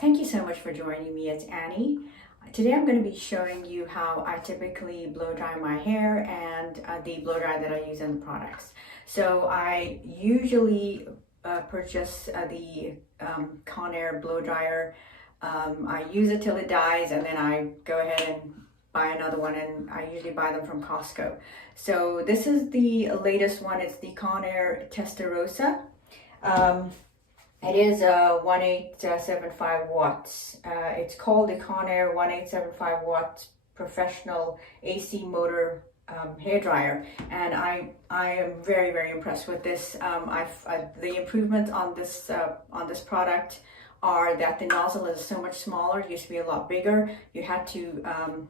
Thank you so much for joining me. It's Annie. Today I'm going to be showing you how I typically blow dry my hair and the blow dry that I use in the products. So I usually purchase the Conair blow dryer. I use it till it dies and then I go ahead and buy another one, and I usually buy them from Costco. So this is the latest one. It's the Conair Testarossa. It is 1875 watts. It's called the Conair 1875 watts professional AC motor hair dryer, and I am very impressed with this. The improvements on this product are that the nozzle is so much smaller. It used to be a lot bigger. You had to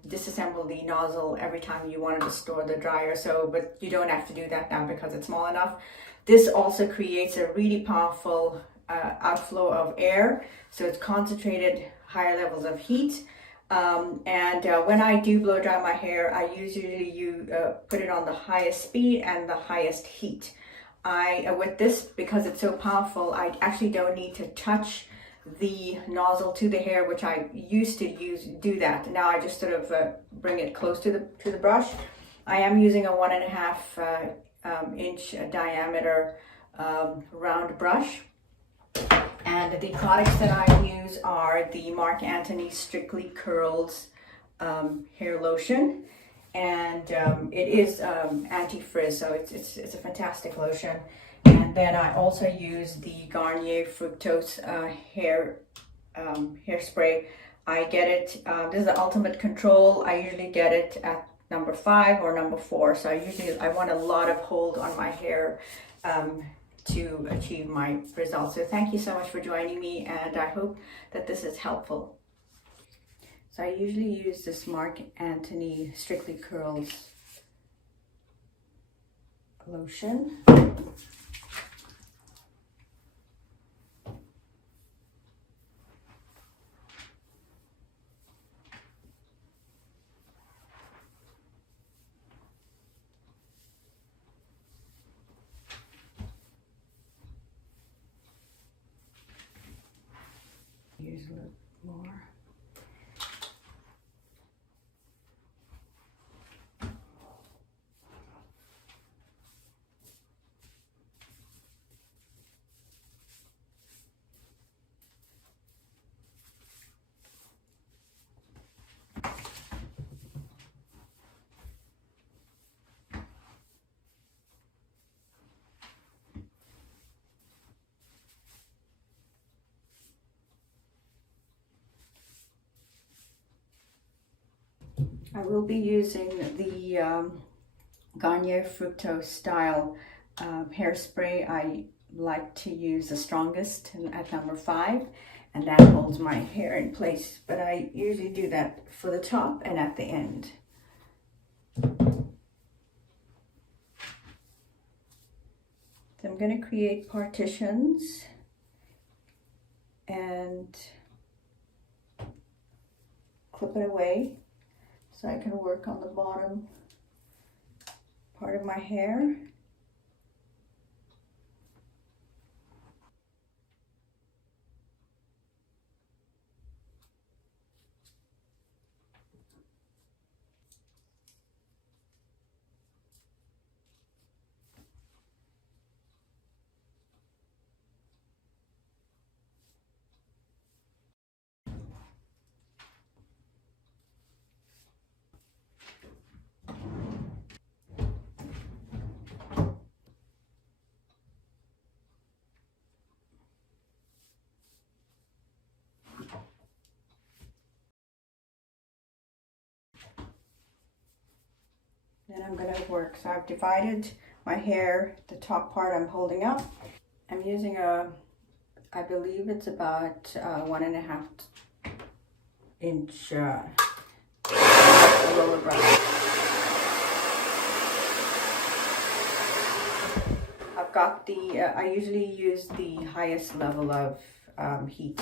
disassemble the nozzle every time you wanted to store the dryer. But you don't have to do that now because it's small enough. This also creates a really powerful outflow of air, so it's concentrated higher levels of heat. When I do blow dry my hair, I usually put it on the highest speed and the highest heat. With this, because it's so powerful, I actually don't need to touch the nozzle to the hair, which I used to do that. Now I just sort of bring it close to the brush. I am using a 1.5 inch diameter round brush, and the products that I use are the Marc Strictly Curls hair lotion, and it is anti-frizz, so it's a fantastic lotion. And then I also use the Garnier Fructis hairspray. I get it, this is the ultimate control. I usually get it at number 5 or number 4. So I want a lot of hold on my hair to achieve my results. So thank you so much for joining me, and I hope that this is helpful. So I usually use this Marc Strictly Curls lotion. Use a little more. I will be using the Garnier Fructis style hairspray. I like to use the strongest at number 5, and that holds my hair in place, but I usually do that for the top and at the end. So I'm going to create partitions and clip it away, so I can work on the bottom part of my hair. Then I'm going to work. So I've divided my hair, the top part I'm holding up. I'm using I believe it's about 1.5 inch roller brush. I've got I usually use the highest level of heat.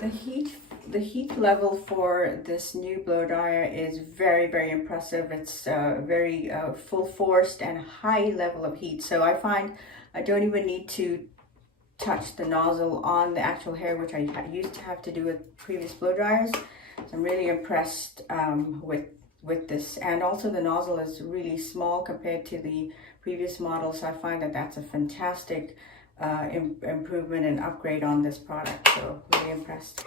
The heat level for this new blow dryer is very impressive. It's very full forced and high level of heat. So I find I don't even need to touch the nozzle on the actual hair, which I used to have to do with previous blow dryers. So I'm really impressed with this, and also the nozzle is really small compared to the previous model. So I find that that's a fantastic improvement and upgrade on this product. So really impressed.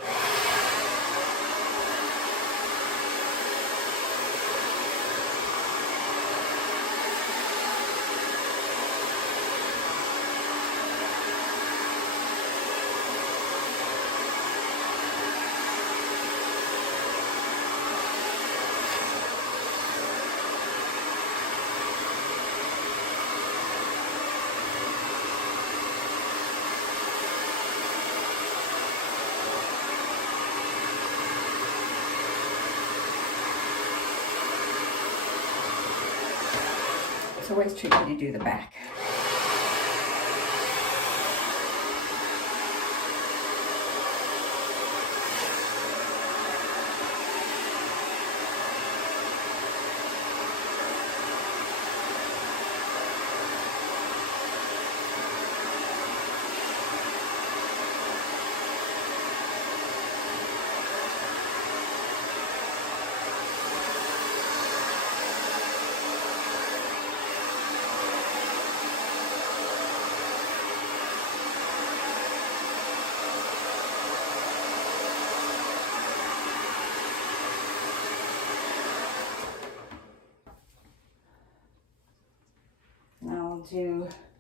It's always tricky to do the back.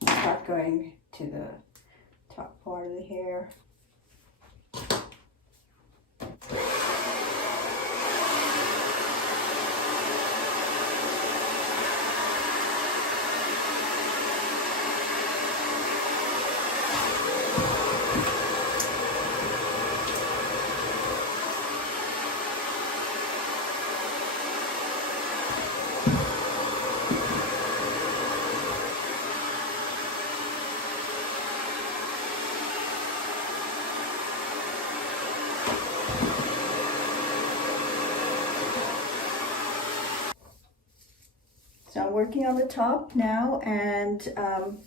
Start going to the top part of the hair. So I'm working on the top now, and I'm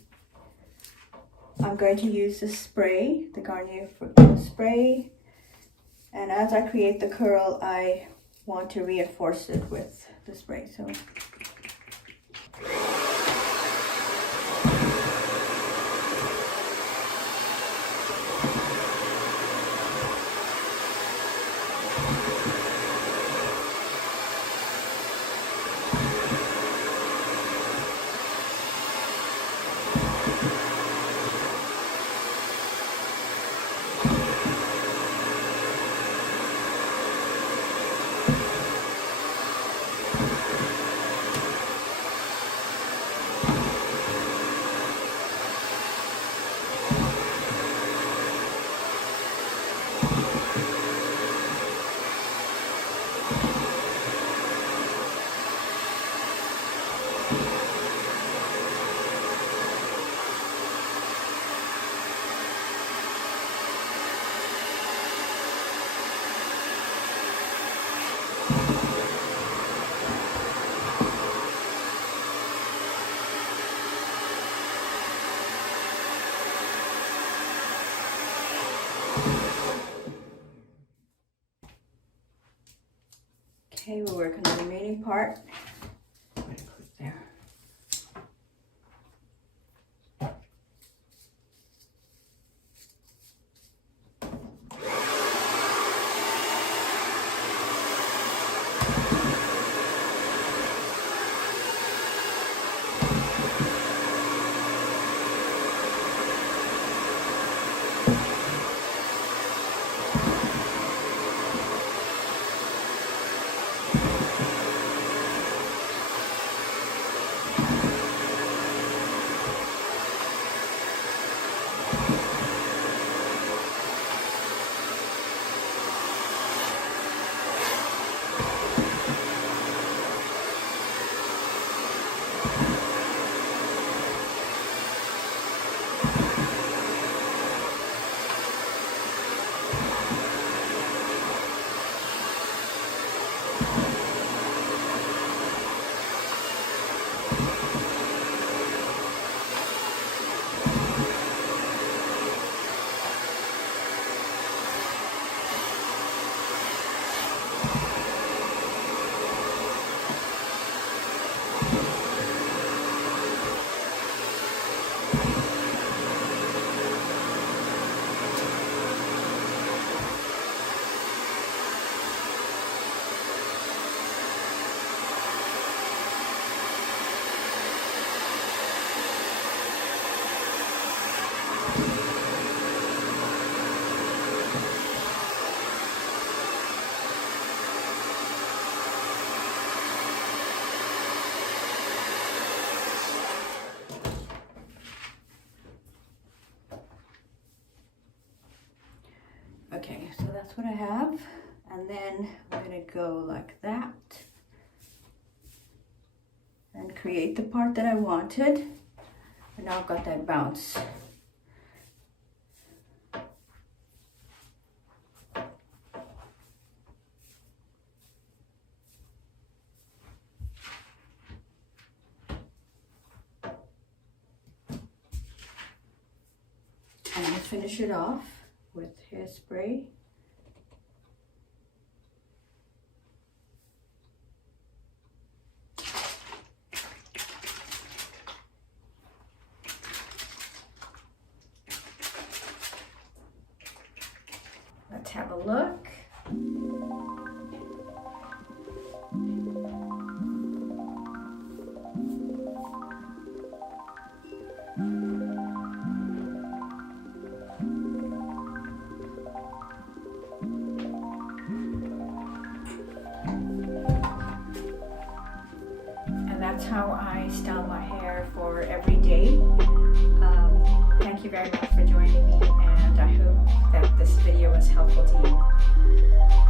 going to use the spray, the Garnier Fructis spray. And as I create the curl, I want to reinforce it with the spray. So. Okay, we'll work on the remaining part. I'm going to put it there. so that's what I have. And then I'm gonna go like that and create the part that I wanted. And now I've got that bounce. And I'll finish it off with hairspray. Let's have a look. And that's how I style my hair for every day. Thank you very much for joining me, and I hope that this video was helpful to you.